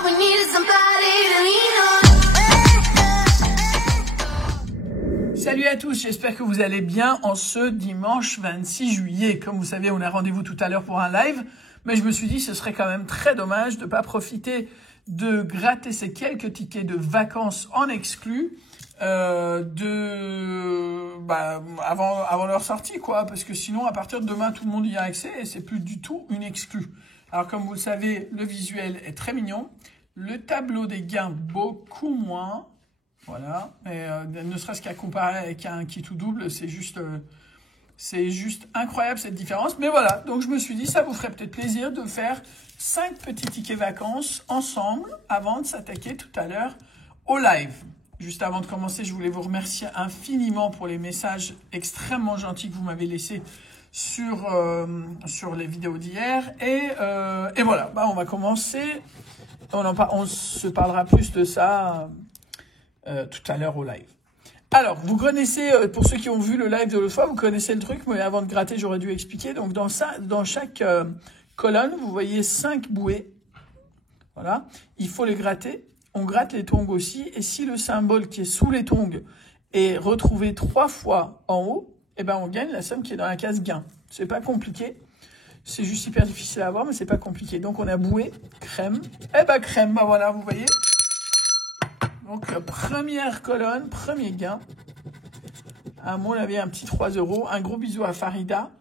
All we need is somebody to lean on. Salut à tous, j'espère que vous allez bien en ce dimanche 26 juillet. Comme vous savez, on a rendez-vous tout à l'heure pour un live, mais je me suis dit que ce serait quand même très dommage de ne pas profiter de gratter ces quelques tickets de vacances en exclus avant leur sortie, quoi, parce que sinon, à partir de demain, tout le monde y a accès et c'est plus du tout une exclue. Alors, comme vous le savez, le visuel est très mignon, le tableau des gains beaucoup moins. Voilà, et ne serait-ce qu'à comparer avec un kit ou double, c'est juste incroyable cette différence. Mais voilà, donc je me suis dit, ça vous ferait peut-être plaisir de faire 5 petits tickets vacances ensemble avant de s'attaquer tout à l'heure au live. Juste avant de commencer, je voulais vous remercier infiniment pour les messages extrêmement gentils que vous m'avez laissés sur les vidéos d'hier. Et voilà, on va commencer. On se parlera plus de ça tout à l'heure au live. Alors, vous connaissez, pour ceux qui ont vu le live de l'autre fois, vous connaissez le truc, mais avant de gratter, j'aurais dû expliquer. Donc, dans chaque colonne, vous voyez 5 bouées. Voilà. Il faut les gratter. On gratte les tongs aussi. Et si le symbole qui est sous les tongs est retrouvé 3 fois en haut, eh ben, on gagne la somme qui est dans la case gain. C'est pas compliqué. C'est juste hyper difficile à voir, mais c'est pas compliqué. Donc, on a bouée, crème. Eh ben, crème, voilà, vous voyez. Donc, première colonne, premier gain. À mon avis, un petit 3 €. Un gros bisou à Farida.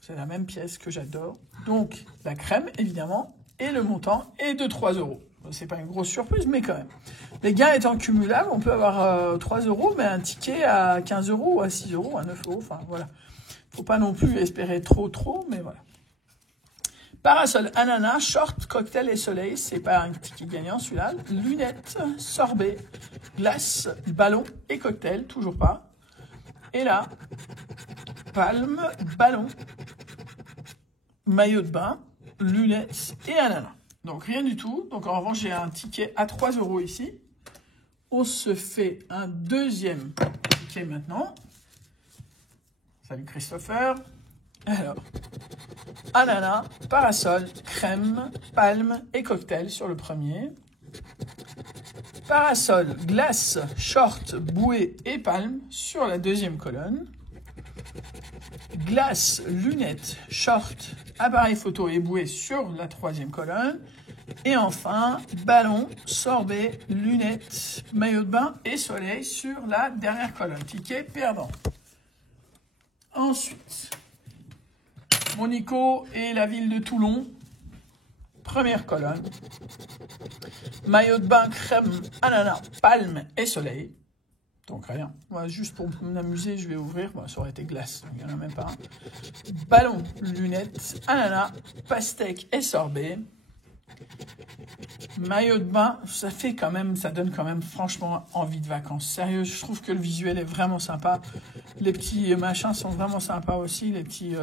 C'est la même pièce que j'adore. Donc, la crème, évidemment. Et le montant est de 3 €. C'est pas une grosse surprise, mais quand même. Les gains étant cumulables, on peut avoir 3 €, mais un ticket à 15 €, à 6 €, à 9 €. Enfin, voilà. Faut pas non plus espérer trop, mais voilà. Parasol, ananas, short, cocktail et soleil, c'est pas un ticket gagnant celui-là. Lunettes, sorbet, glace, ballon et cocktail, toujours pas. Et là, palme, ballon, maillot de bain, lunettes et ananas. Donc rien du tout. Donc en revanche, j'ai un ticket à 3 € ici. On se fait un deuxième ticket maintenant. Salut Christopher. Alors, ananas, parasol, crème, palme et cocktail sur le premier. Parasol, glace, short, bouée et palme sur la deuxième colonne. Glace, lunettes, short, appareil photo et bouée sur la troisième colonne. Et enfin, ballon, sorbet, lunettes, maillot de bain et soleil sur la dernière colonne. Ticket perdant. Ensuite, Monaco et la ville de Toulon. Première colonne. Maillot de bain, crème, ananas, palme et soleil. Donc rien. Moi, juste pour m'amuser, je vais ouvrir. Bon, ça aurait été glace, donc il n'y en a même pas un. Ballon, lunettes, ananas, pastèque et sorbet. Maillot de bain, ça donne quand même franchement envie de vacances. Sérieux, je trouve que le visuel est vraiment sympa. Les petits machins sont vraiment sympas aussi, les petits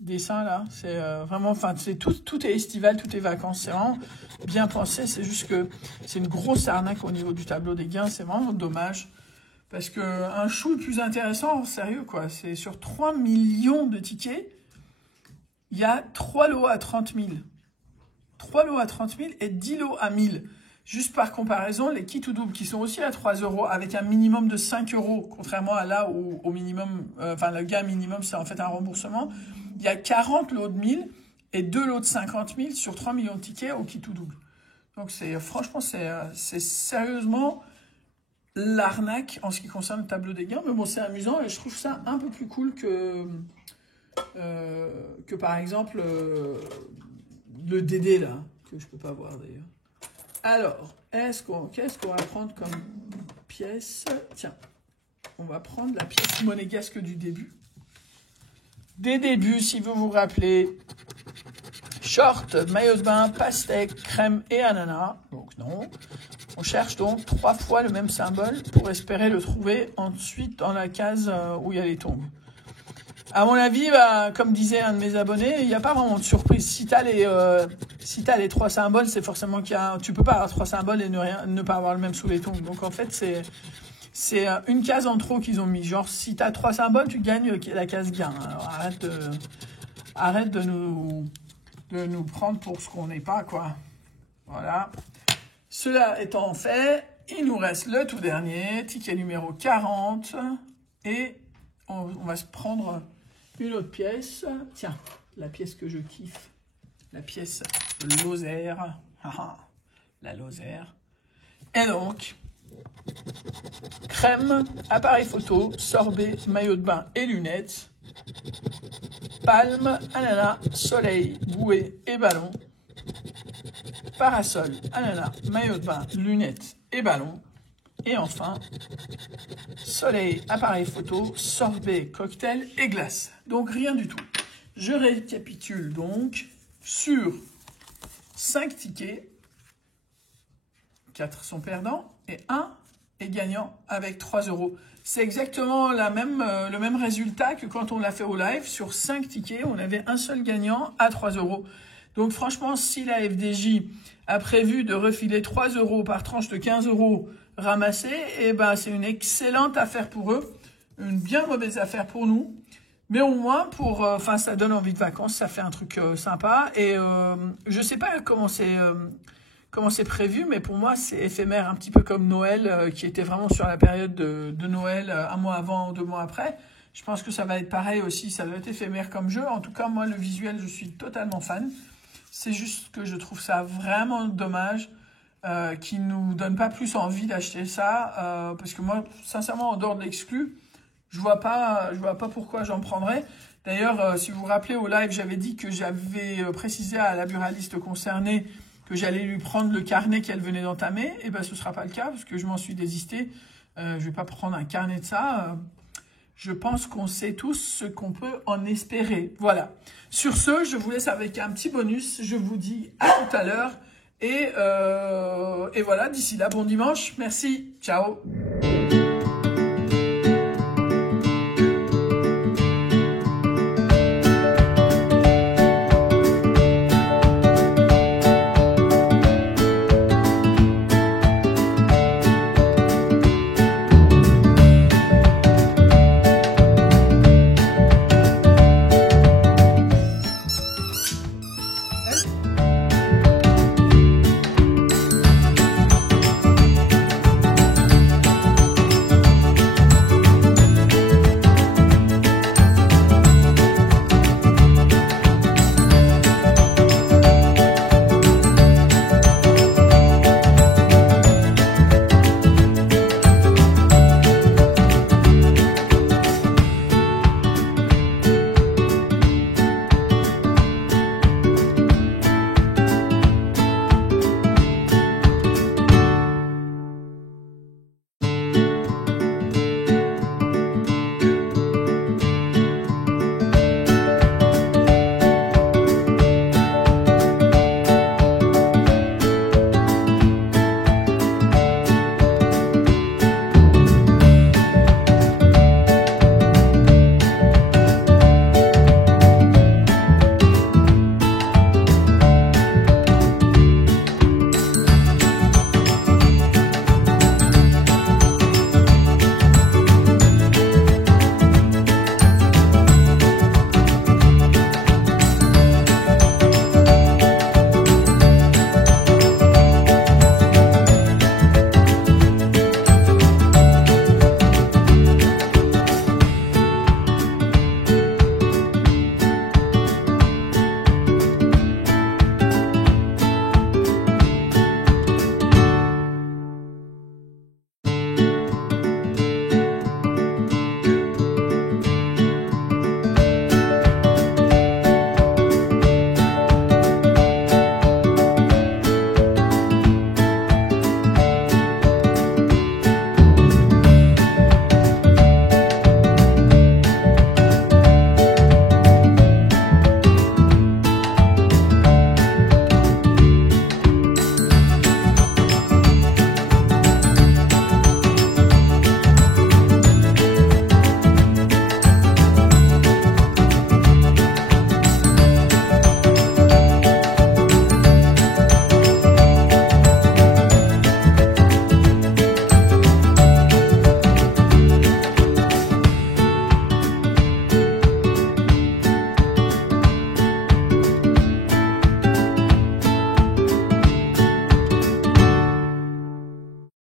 dessins là. C'est vraiment, enfin, tout est estival, tout est vacances. C'est vraiment bien pensé. C'est juste que c'est une grosse arnaque au niveau du tableau des gains. C'est vraiment dommage. Parce que un chou plus intéressant, sérieux quoi. C'est sur 3 millions de tickets, il y a 3 lots à 30 000. 3 lots à 30 000 et 10 lots à 1000. Juste par comparaison, les kits ou doubles qui sont aussi à 3 € avec un minimum de 5 €, contrairement à là où au minimum, le gain minimum, c'est en fait un remboursement. Il y a 40 lots de 1000 et 2 lots de 50 000 sur 3 millions de tickets au kit ou double. Donc franchement, c'est sérieusement l'arnaque en ce qui concerne le tableau des gains. Mais bon, c'est amusant et je trouve ça un peu plus cool que par exemple le DD là, que je peux pas voir d'ailleurs. Alors, qu'est-ce qu'on va prendre comme pièce? Tiens, on va prendre la pièce monégasque du début. Des débuts, si vous vous rappelez, short, maillot de bain, pastèque, crème et ananas. Donc non. On cherche donc 3 fois le même symbole pour espérer le trouver ensuite dans la case où il y a les tongs. À mon avis, comme disait un de mes abonnés, il n'y a pas vraiment de surprise. Si tu as les 3 symboles, c'est forcément tu peux pas avoir 3 symboles et ne pas avoir le même sous les tongs. Donc en fait, c'est une case en trop qu'ils ont mis. Genre, si tu as 3 symboles, tu gagnes la case gain. Alors arrête de nous prendre pour ce qu'on n'est pas, quoi. Voilà. Cela étant fait, il nous reste le tout dernier, ticket numéro 40. Et on va se prendre une autre pièce. Tiens, la pièce que je kiffe. La pièce de Lozère. La Lozère. Et donc, crème, appareil photo, sorbet, maillot de bain et lunettes. Palme, ananas, soleil, bouée et ballon. Parasol, ananas, maillot de bain, lunettes et ballon. Et enfin, soleil, appareil photo, sorbet, cocktail et glace. Donc rien du tout. Je récapitule donc sur 5 tickets. 4 sont perdants et 1 est gagnant avec 3 €. C'est exactement le même résultat que quand on l'a fait au live. Sur 5 tickets, on avait un seul gagnant à 3 €. Donc franchement, si la FDJ a prévu de refiler 3 € par tranche de 15 € ramassés, eh ben, c'est une excellente affaire pour eux. Une bien mauvaise affaire pour nous. Mais au moins, ça donne envie de vacances, ça fait un truc sympa. Et je sais pas comment c'est prévu, mais pour moi, c'est éphémère, un petit peu comme Noël, qui était vraiment sur la période de Noël, un mois avant, 2 mois après. Je pense que ça va être pareil aussi, ça doit être éphémère comme jeu. En tout cas, moi, le visuel, je suis totalement fan. C'est juste que je trouve ça vraiment dommage qu'ils ne nous donnent pas plus envie d'acheter ça. Parce que moi, sincèrement, en dehors de l'exclu, je vois pas pourquoi j'en prendrais. D'ailleurs, si vous vous rappelez, au live, j'avais dit que j'avais précisé à la buraliste concernée que j'allais lui prendre le carnet qu'elle venait d'entamer. Et ben, ce ne sera pas le cas parce que je m'en suis désisté. Je vais pas prendre un carnet de ça. Je pense qu'on sait tous ce qu'on peut en espérer. Voilà. Sur ce, je vous laisse avec un petit bonus. Je vous dis à tout à l'heure. Et voilà, d'ici là, bon dimanche. Merci. Ciao.